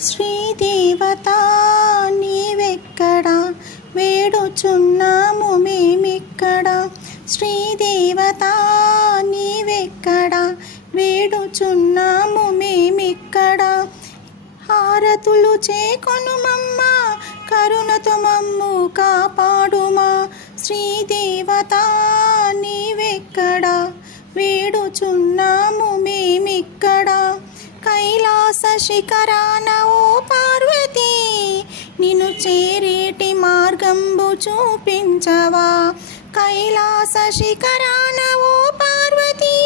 శ్రీదేవత నీవెక్కడా? వేడుచున్నాము మేమిక్కడ. శ్రీదేవత నీవెక్కడా? వేడుచున్నాము మేమిక్కడ. హారతులు చేకొనుమమ్మ కరుణతో మమ్ము కాపాడుమా. శ్రీదేవత నీవెక్కడా? కైలాస శిఖరాన ఓ పార్వతి నిన్ను చేరేటి మార్గంబు చూపించవా. కైలాస శిఖరాన ఓ పార్వతి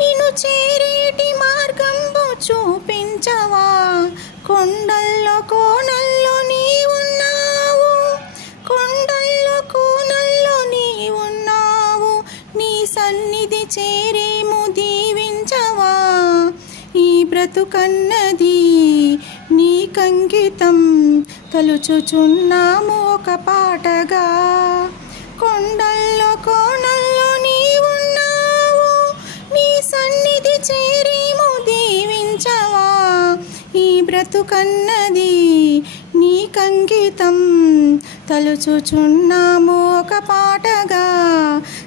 నిన్ను చేరేటి మార్గంబు చూపించవా. కొండల్లో కోనల్లో నీ ఉన్నావు కొండల్లో కోనల్లో నీ ఉన్నావు నీ సన్నిధి చేరే బ్రతుకన్నది నీ కంకితం తలుచుచున్నాము ఒక పాటగా. కొండల్లో కోణల్లో నీ ఉన్నావు నీ సన్నిధి చేరేము దీవించవా. ఈ బ్రతుకన్నది నీ కంకితం తలుచుచున్నాము ఒక పాటగా.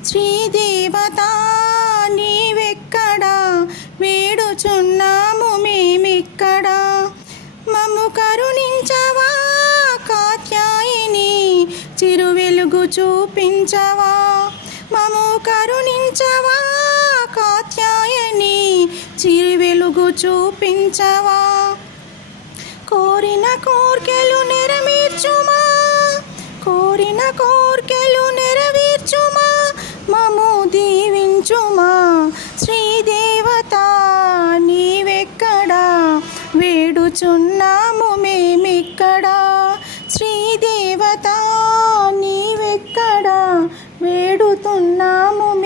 శ్రీది వెలుగు చూపించవా? మము కరుణించవా? కాత్యాయని చిరు వెలుగు చూపించవా? కోరిన కోర్కెలు నెరవేర్చుమా? కోరిన కోర్కెలు నెరవేర్చుమా? మము దీవించుమా? శ్రీదేవత నీవెక్కడా? వేడుచున్నాము మేమిక్కడా? శ్రీదేవత mo